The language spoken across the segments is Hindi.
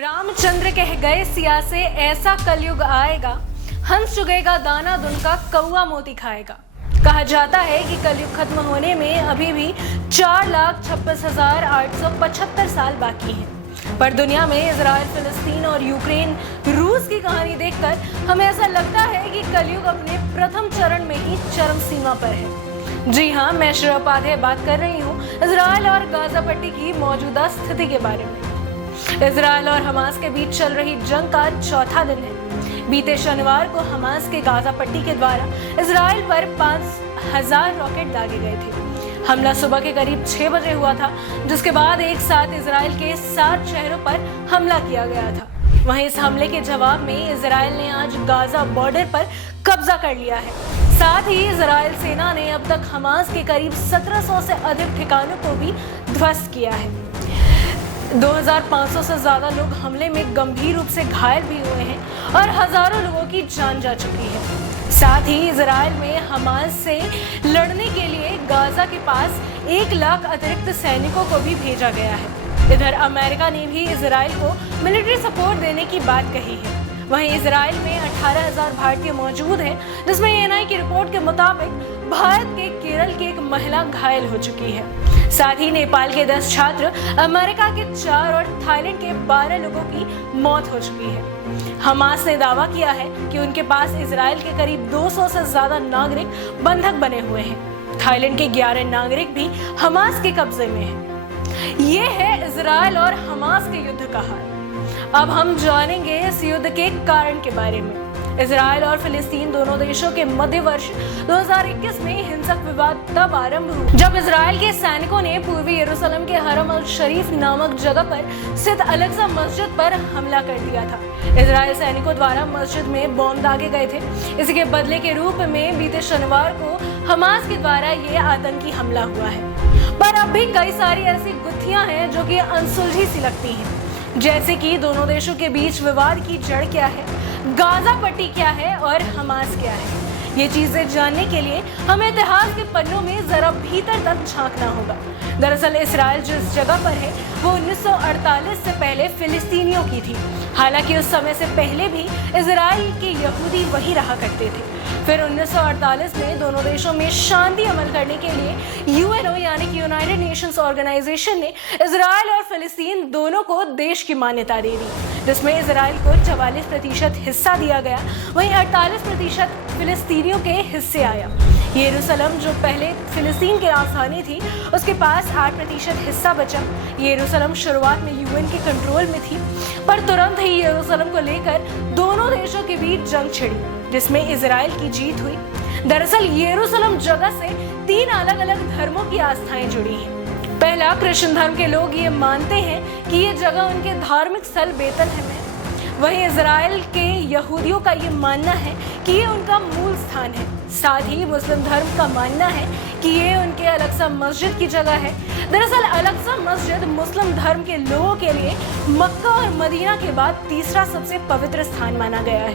रामचंद्र कह गए सिया से ऐसा कलयुग आएगा, हंस चुगेगा दाना दुनका कौआ मोती खाएगा। कहा जाता है कि कलयुग खत्म होने में अभी भी 4,56,875 साल बाकी हैं। पर दुनिया में इजराइल, फिलिस्तीन और यूक्रेन, रूस की कहानी देखकर हमें ऐसा लगता है कि कलयुग अपने प्रथम चरण में ही चरम सीमा पर है। जी हाँ, मैं श्रेया उपाध्याय बात कर रही हूँ इजराइल और गाजा पट्टी की मौजूदा स्थिति के बारे में। इजराइल और हमास के बीच चल रही जंग का चौथा दिन है। बीते शनिवार को हमास के गाजा पट्टी के द्वारा इजराइल पर 5,000 रॉकेट दागे गए थे। हमला सुबह के करीब 6 बजे हुआ था, जिसके बाद एक साथ इजराइल के 7 शहरों पर हमला किया गया था। वहीं इस हमले के जवाब में इजराइल ने आज गाजा बॉर्डर पर कब्जा कर लिया है। साथ ही इजराइल सेना ने अब तक हमास के करीब 1700 से अधिक ठिकानों को भी ध्वस्त किया है। 2,500 से ज्यादा लोग हमले में गंभीर रूप से घायल भी हुए हैं और हजारों लोगों की जान जा चुकी है। साथ ही इजराइल में हमास से लड़ने के लिए गाजा के पास 1 लाख अतिरिक्त सैनिकों को भी भेजा गया है। इधर अमेरिका ने भी इजराइल को मिलिट्री सपोर्ट देने की बात कही है। वहीं इजराइल में 18,000 भारतीय मौजूद हैं, जिसमें एएनआई की रिपोर्ट के मुताबिक भारत के केरल की एक महिला घायल हो चुकी है। साथ ही नेपाल के 10 छात्र, अमेरिका के 4 और थाईलैंड के 12 लोगों की मौत हो चुकी है। हमास ने दावा किया है कि उनके पास इजराइल के करीब 200 से ज्यादा नागरिक बंधक बने हुए हैं। थाईलैंड के 11 नागरिक भी हमास के कब्जे में हैं। ये है इजराइल और हमास के युद्ध का हाल। अब हम जानेंगे इस युद्ध के कारण के बारे में। इजराइल और फिलिस्तीन दोनों देशों के मध्य वर्ष 2021 में हिंसक विवाद तब आरंभ हुआ जब इजराइल के सैनिकों ने पूर्वी यरूशलेम के हरम अल शरीफ नामक जगह पर स्थित अल-अक्सा मस्जिद पर हमला कर दिया था। इजराइल सैनिकों द्वारा मस्जिद में बॉम्ब दागे गए थे। इसी के बदले के रूप में बीते शनिवार को हमास के द्वारा ये आतंकी हमला हुआ है। पर अब भी कई सारी ऐसी गुत्थियां हैं जो कि अनसुलझी सी लगती हैं, जैसे कि दोनों देशों के बीच विवाद की जड़ क्या है, गाजा पट्टी क्या है और हमास क्या है। ये चीजें जानने के लिए हमें इतिहास के पन्नों में जरा भीतर तक झांकना होगा। दरअसल इजराइल जिस जगह पर है वो 1948 से पहले फिलिस्तीनियों की थी। हालांकि उस समय से पहले भी इजराइल के यहूदी वही रहा करते थे। फिर 1948 में दोनों देशों में शांति अमल करने के लिए यूएनओ यानी कि यूनाइटेड नेशंस ऑर्गेनाइजेशन ने इजराइल और फिलिस्तीन दोनों को देश की मान्यता दे दी, जिसमें इजराइल को 44% हिस्सा दिया गया, वहीं 48% फिलिस्तीनियों के हिस्से आया। यरूशलेम जो पहले फिलिस्तीन की राजधानी थी, उसके पास 8% हिस्सा बचा। यरूशलेम शुरुआत में यूएन के कंट्रोल में थी, पर तुरंत ही यरूशलेम को लेकर दोनों देशों के बीच जंग छिड़ी, जिसमें इजराइल की जीत हुई। दरअसल यरूशलेम जगह से 3 अलग अलग धर्मों की आस्थाएं जुड़ी हैं। पहला, कृष्ण धर्म के लोग ये मानते हैं कि ये जगह उनके धार्मिक स्थल बेतलहम है। वहीं इजराइल के यहूदियों का ये मानना है कि ये उनका मूल स्थान है। साथ ही मुस्लिम धर्म का मानना है कि ये उनके अल-अक्सा मस्जिद की जगह है। दरअसल अल-अक्सा मस्जिद मुस्लिम धर्म के लोगों के लिए मक्का और मदीना के बाद तीसरा सबसे पवित्र स्थान माना गया है।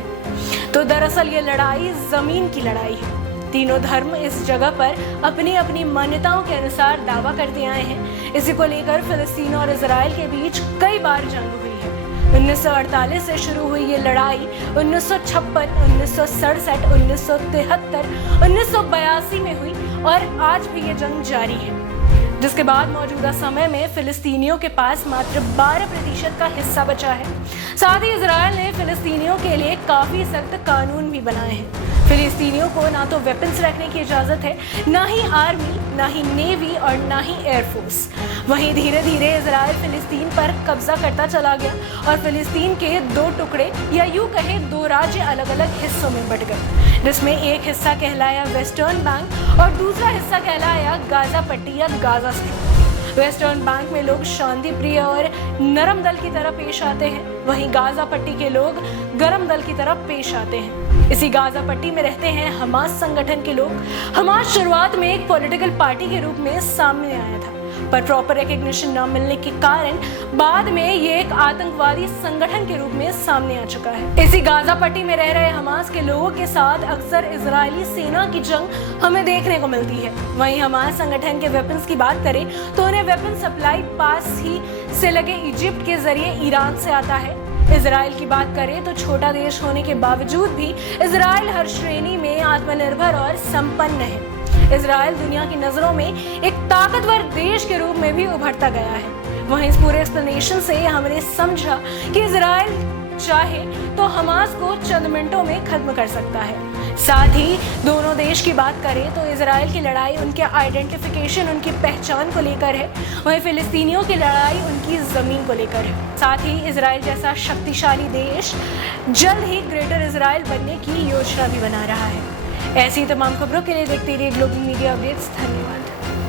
तो दरअसल ये लड़ाई जमीन की लड़ाई है। तीनों धर्म इस जगह पर अपनी अपनी मान्यताओं के अनुसार दावा करते आए हैं। इसी को लेकर फिलिस्तीन और इजराइल के बीच कई बार जंग हुई है। 1948 से शुरू हुई ये लड़ाई 1956, 1967, 1973, 1982 में हुई और आज भी ये जंग जारी है, जिसके बाद मौजूदा समय में फिलिस्तीनियों के पास मात्र 12% का हिस्सा बचा है। साथ ही इजराइल ने फिलिस्तीनियों के लिए काफी सख्त कानून भी बनाए हैं। फिलिस्तीनियों को ना तो वेपन्स रखने की इजाजत है, ना ही आर्मी, ना ही नेवी और ना ही एयरफोर्स। वहीं धीरे धीरे इजराइल फिलिस्तीन पर कब्जा करता चला गया और फिलिस्तीन के 2 टुकड़े या यूं कहे 2 राज्य अलग अलग हिस्सों में बंट गए, जिसमें एक हिस्सा कहलाया वेस्टर्न बैंक और दूसरा हिस्सा कहलाया गाजा पट्टी या गाजा स्ट्रिप। वेस्टर्न बैंक में लोग शांति प्रिय और नरम दल की तरह पेश आते हैं, वहीं गाजा पट्टी के लोग गरम दल की तरह पेश आते हैं। इसी गाजा पट्टी में रहते हैं हमास संगठन के लोग। हमास शुरुआत में एक पॉलिटिकल पार्टी के रूप में सामने आया था, पर प्रॉपर रिकग्निशन न मिलने के कारण बाद में ये एक आतंकवादी संगठन के रूप में सामने आ चुका है। इसी गाजा पट्टी में रह रहे हमास के लोगों के साथ अक्सर इजरायली सेना की जंग हमें देखने को मिलती है। वहीं हमास संगठन के वेपन्स की बात करें तो उन्हें वेपन सप्लाई पास ही से लगे इजिप्ट के जरिए ईरान से आता है। इजराइल की बात करें तो छोटा देश होने के बावजूद भी इजराइल हर श्रेणी में आत्मनिर्भर और संपन्न है। इजराइल दुनिया की नजरों में एक ताकतवर देश के रूप में भी उभरता गया है। वहीं इस पूरे एक्सप्लेनेशन से हमने समझा कि इजराइल चाहे तो हमास को चंद मिनटों में खत्म कर सकता है। साथ ही दोनों देश की बात करें तो इजराइल की लड़ाई उनके आइडेंटिफिकेशन, उनकी पहचान को लेकर है, वहीं फिलिस्तीनियों की लड़ाई उनकी जमीन को लेकर है। साथ ही इजराइल जैसा शक्तिशाली देश जल्द ही ग्रेटर इजराइल बनने की योजना भी बना रहा है। ऐसी तमाम खबरों के लिए देखते रहिए ग्लोबल मीडिया अपडेट्स। धन्यवाद।